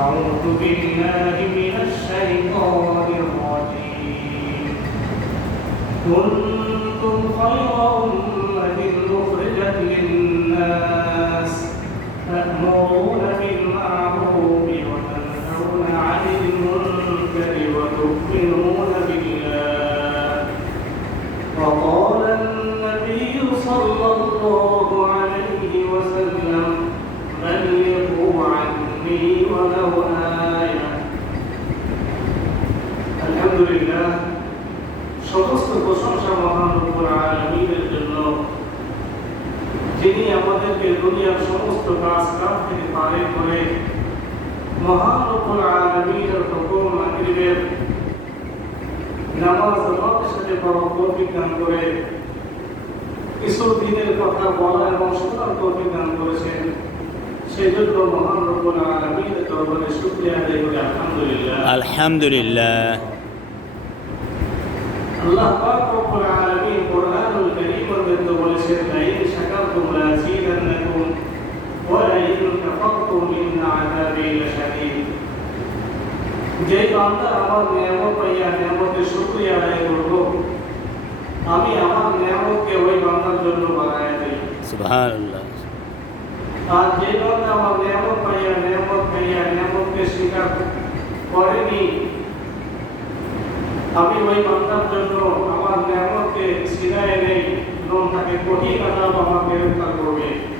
أعوذ بالله من الشيطان الرجيم. كنتم خير أمة أخرجت للناس تأمرون بالمعروف وتنهون عن المنكر وتؤمنون بالله আমাদেরকে দুনিয়ার সমস্ত কাজ কাম থেকে পারে করে। মহান রব্বুল আলামিনের হুকুম মাগরিবের নামাজ জামাতের সাথে পড়া তৌফিক করে কিছু দিনের কথা বলা এবং শোনার তৌফিক করেছেন। সেই জন্য মহান রব্বুল আলামিনের দরবারে শুকরিয়া আদায় করি আলহামদুলিল্লাহ। আলহামদুলিল্লাহ। আল্লাহ রব্বুল কোরআনুল ওয়া লাইন কাফারতুম ইন আযাবি লাশাদীদ যে বান্দা আমার নিয়ামত পাইয়া নিয়ামতের শুকরিয়া আদায় করব আমি আমার নিয়ামতকে ওই বান্দার জন্য বাড়ায় দেই সুবহানাল্লাহ আর যে বান্দা আমার নিয়ামত পাইয়া নিয়ামত পাইয়া নিয়ামতকে স্বীকার করেনি আমি ওই বান্দার জন্য আমার নিয়ামতকে সিনায় নেই এবং তাকে কঠিন আজাব আমাকে গ্রেফতার করবে যে ভাই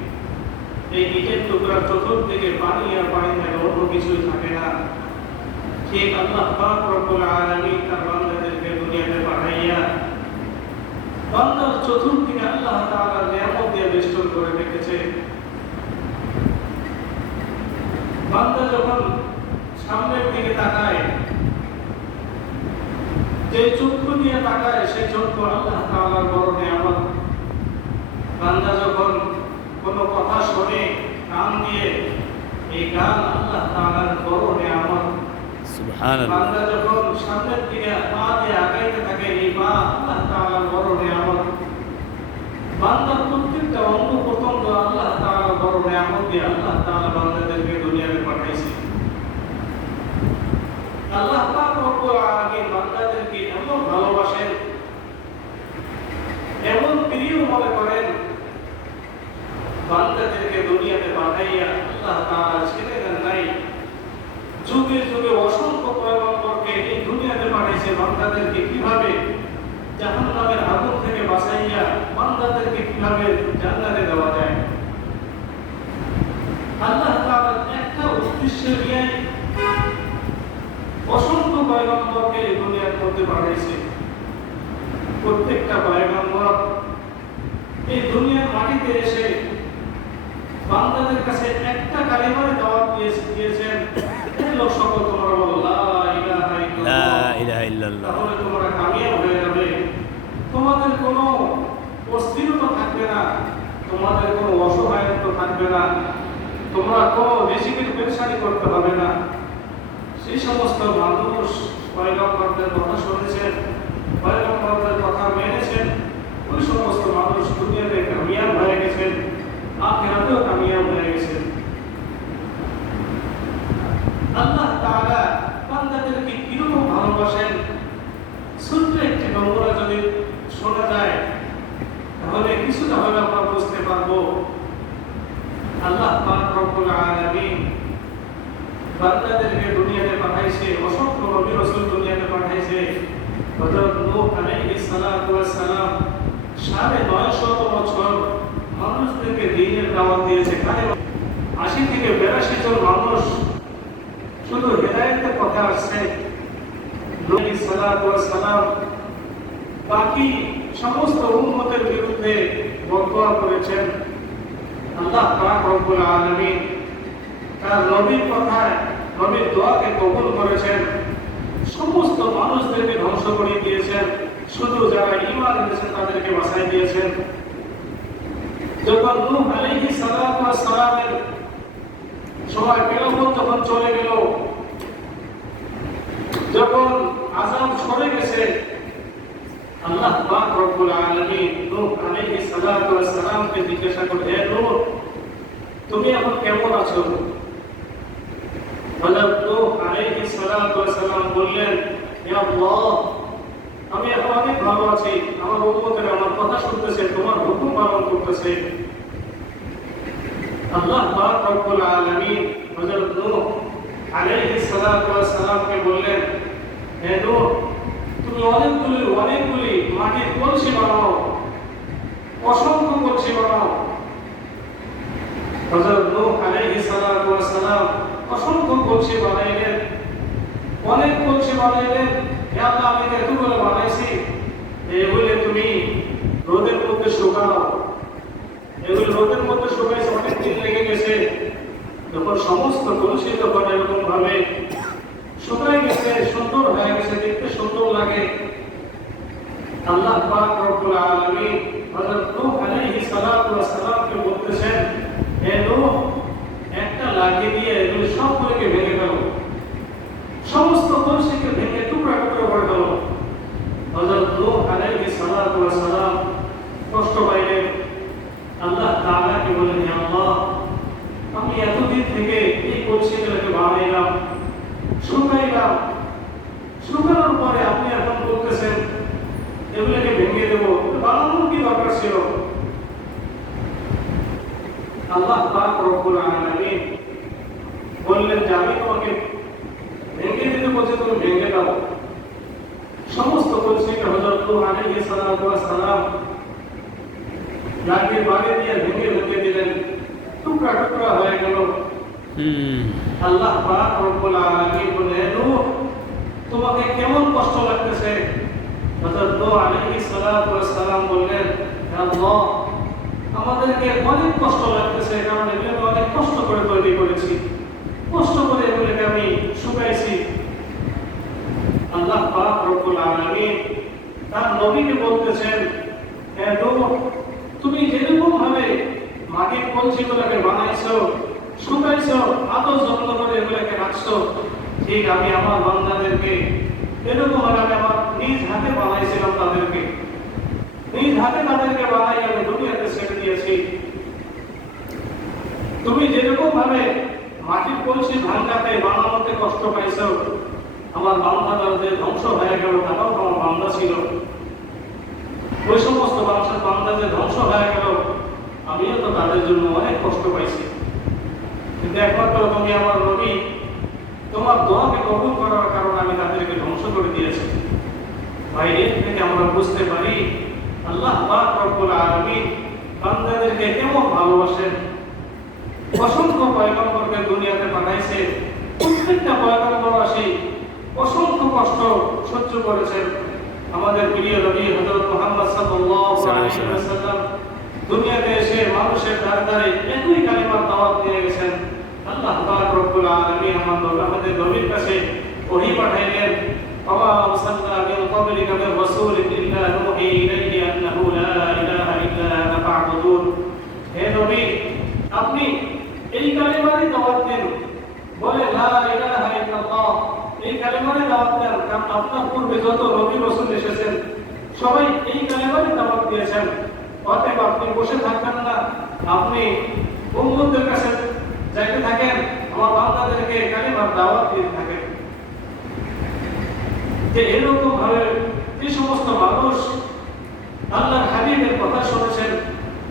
এই ইটের টুকরা চতুর্দিকে পানি আর পানি থাকে অন্য কিছুই থাকে না। ঠিক আল্লাহ পাক রব্বুল আলামিন তার বান্দাদেরকে দুনিয়াতে পাঠাইয়া বান্দার চতুর্দিকে আল্লাহ তাআলা নিয়ামত দিয়ে বেষ্টন করে রেখেছে। বান্দা যখন সামনের দিকে তাকায়, যে চক্ষু দিয়ে তাকায়, সেই চক্ষু আল্লাহ তাআলার বড় নিয়ামত। বান্দা যখন কোনো কথা শোনে কান দিয়ে এই গান আল্লাহ তাআলার বড় নিয়ামত। সুবহানাল্লাহ। বান্দা যখন সামনের দিকে পা দিয়ে আগাইতে থাকে এই পা আল্লাহ তাআলার বড় নিয়ামত। বান্দার প্রত্যেকটা অঙ্গ প্রত্যঙ্গ আল্লাহ তাআলার বড় নিয়ামত দিয়ে আল্লাহ তাআলা বান্দাদেরকে দুনিয়াতে পাঠাইছে। আল্লাহ পাক রব্বুল আলামিন বান্দাদেরকে এমন ভালোবাসেন এমন প্রিয় মনে করেন বান্দাদেরকে দুনিয়াতে পাঠাইয়া আল্লাহ তাআলা ছেড়ে দেন নাই যুগে যুগে অসংখ্য পয়গম্বরকে এই দুনিয়াতে পাঠিয়েছে বান্দাদেরকে কীভাবে জাহান্নামের আগুন থেকে বাঁচাইয়া বান্দাদেরকে কীভাবে জান্নাতে দেওয়া যায়। আল্লাহ তাআলার একটা উদ্দেশ্য নিয়ে অসংখ্য পয়গম্বরকে এই দুনিয়ার মধ্যে পাঠিয়েছে। প্রত্যেকটা পয়গম্বর এই দুনিয়ার মাটিতে এসে বান্দাদের কাছে একটা কালিমারে দাওয়াত দিয়েছে দিয়েছেন এই লোক সকল তোমরা বলো লা ইলাহা লা ইল্লাল্লাহ ইলাহা ইল্লাল্লাহ তাহলে তোমরা কামিয়াব হয়ে যাবে তোমাদের কোনো অস্থিরতা থাকবে না তোমাদের কোনো অসহায়ত্ব থাকবে না। তোমরা কোনো রিজিকের পেশানি করতে হবে না। সেই সমস্ত মানুষ পয়গম্বরদের কথা শুনেছেন পয়গম্বরদের কথা মেনেছেন ওই সমস্ত মানুষ দুনিয়াতে কামিয়াব হয়ে গেছেন আখেরাতেও কামিয়াব হয়ে গেছেন আল্লাহ তাআলা বান্দাদেরকে কীরকম ভালোবাসেন ছোট্ট শোনা যায় তাহলে কিছুটা হলে আমরা বুঝতে পারব বান্দাদেরকে দুনিয়াতে পাঠাইছে, অসংখ্য নবী রাসূল দুনিয়াতে পাঠাইছে। হযরত নূহ আলাইহিস সালাতু ওয়াস সালাম সাড়ে নয়শত বছর মানুষদেরকে দিনের দাওয়াত দিয়েছে কানে আশি থেকে বিরাশি জন মানুষ শুধু হেদায়তের কথা আসছে। নবী সালাতু ওয়াস সালাম বাকি সমস্ত উম্মতের বিরুদ্ধে বদয়া করেছেন। আল্লাহ পাক রব্বুল আলামিন তার নবীর কথায় নবীর দোয়াকে কবুল করেছেন। সমস্ত মানুষদেরকে ধ্বংস করে দিয়েছেন। শুধু যারা ঈমান এনেছেন তাদেরকে বাঁচাই দিয়েছেন। যখন নূহ আলাইহিস সালাতু ওয়াস সালামের সময় পেরোবন যখন চলে গেল, যখন আজাব সরে গেছে, আল্লাহ পাক রব্বুল আলামিন নূহ আলাইহিস সালাতু ওয়াস সালামকে জিজ্ঞাসা করে হে নূহ তুমি এখন কেমন আছো? আমি এখন অনেক ভালো আছি। আমার উম্মতের আমার কথা শুনতেছে, তোমার হুকুম পালন করতেছে। আল্লাহ রব্বুল আলামিন হযরত নূহ আলাইহিস সালাতু ওয়াস সালামকে বললেন, হে নূহ, তুমি অনেকগুলি অনেকগুলি মাটির কলসি বানাও, অসংখ্য কলসি বানাও। হযরত নূহ আলাইহিস সালাতু ওয়াস সালাম অসংখ্য কলসি বানাইলেন, অনেক কলসি বানাইলেন। আল্লাহ, আমি এতগুলো বানাইছি। এগুলো তুমি রোদের মধ্যে শুকাও। এগুলো রোদের মধ্যে শুকাইছে, অনেক দিন লেগে গেছে। যখন সমস্ত কলসি যখন এরকম ভাবে শুকাই গেছে, সুন্দর হয়ে গেছে, দেখতে সুন্দর লাগে। আল্লাহ পাক রব্বুল আলামিন হযরত নূহ আলাইহিস সালামকে বলতেছেন হে নূহ একটা লাঠি দিয়ে এগুলো সবগুলোকে ভেঙে ফেলো সমস্ত কলসিকে ভেঙে টুকরা টুকরা করে ফেলো হযরত নূহ আলাইহিস সালাতু ওয়াস সালাম কষ্ট পাইলেন আল্লাহ তাআলাকে বলেন হে আল্লাহ আমি এতদিন থেকে এই কলসিগুলোকে বানাইলাম শুকাইলাম শুকানোর পরে আপনি এখন বলতেছেন, এগুলোকে ভেঙে দেবো। বানানোর কি দরকার ছিল? আল্লাহ পাক রব্বুল আলামিন বললেন যে আমি তোমাকে ভেঙে দিতে বলছে, তুমি ভেঙে দাও। সমস্ত হযরত নূহ আলাইহিস সালাতু সালাম লাঠির বাড়ি দিয়ে ভেঙে ভেঙে দিলেন। টুকরা টুকরা হয়ে গেল। আল্লাহ রব্বুল আলামিন বলে তোমাকে কেমন কষ্ট লাগতেছে? হযরত নূহ আলাইহিস সালাম বললেন আল্লাহ, আমাদেরকে অনেক কষ্ট লাগতেছে, কারণ এগুলো অনেক কষ্ট করে তৈরি করেছি। কষ্ট করে এগুলোকে আমি শুকাইছি। আল্লাহ পাক রব্বুল আলামিন তার নবীকে বলতেছেন, হে নূহ তুমি যেরকম ভাবে মাটির কলসিগুলোকে তুমি যেরকম ভাবে মাটির কলসি বানানোতে কষ্ট পাইছো, আমার বান্দারা যে ধ্বংস হয়ে গেল তারাও আমার বান্দা ছিল। ওই সমস্ত মানুষের বান্দা যে ধ্বংস হয়ে গেল, আমিও তো তাদের জন্য অনেক কষ্ট পাইছি। কিন্তু একমাত্র তুমি আমার নবী। তোমার দোয়াকে কবুল করার কারণে আমি তাদেরকে ধ্বংস করে দিয়েছি। ভাই এর থেকে আমরা বুঝতে পারি আল্লাহ পাক রব্বুল আলামিন বান্দাদেরকে কেমন ভালোবাসেন। অসংখ্য পয়গম্বরকে দুনিয়াতে পাঠাইছে প্রত্যেকটা পয়গম্বর আসি অসংখ্য কষ্ট সহ্য করেছেন। আমাদের প্রিয় নবী হযরত মুহাম্মদ সাল্লাল্লাহু আলাইহি ওয়াসাল্লাম দুনিয়াতে এসে মানুষের দ্বারে দ্বারে একই কালিমার দাওয়াত নিয়ে গেছেন। আপনি বলে, লা ইলাহা ইল্লাল্লাহ। এই কালেমারই দাওয়াত দেন, কারণ আপনার পূর্বে যত নবী রাসূল এসেছেন, সবাই এই কালেমারই দাওয়াত দিয়েছেন। অতএব আপনি বসে থাকবেন না। আপনি উম্মতের কাছে যাইতে থাকেন, আমার বান্দাদেরকে কালিমার দাওয়াত দিতে থাকেন। যে এরকম ভাবে যে সমস্ত মানুষ আল্লাহর হাবিবের কথা শুনেছেন,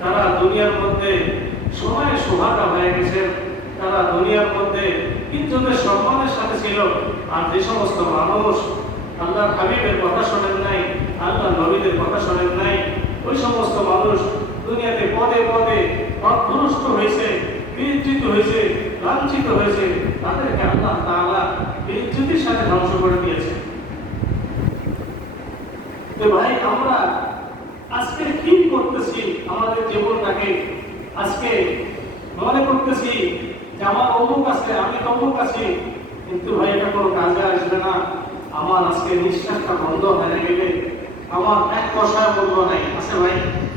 তারা দুনিয়ার মধ্যে সময়ের সোহাগা হয়ে গেছেন, তারা দুনিয়ার মধ্যে ইজ্জতের সম্মানের সাথে ছিল, আর যে সমস্ত মানুষ আল্লাহর হাবিবের কথা শোনেন নাই আল্লাহ নবীদের কথা শোনেন নাই, ওই সমস্ত মানুষ দুনিয়াতে পদে পদে অভ্রষ্ট হয়েছে বিচ্যুত হয়েছে, লাঞ্ছিত হয়েছে, তাদেরকে আল্লাহ তাআলা বিচ্যুতির সাথে ধ্বংস করে দিয়েছে। তো ভাই, আমরা আজকে কি করতেছি আমাদের জীবনটাকে? আজকে মনে করতেছি যে আমার অমুক আছে, আমি তমুক আছি, কিন্তু ভাই, এটা কোনো কাজে আসবে না। আমার আজকে নিঃশ্বাসটা বন্ধ হয়ে গেলে, আমার এক পয়সা বলব নাই। আছে ভাই?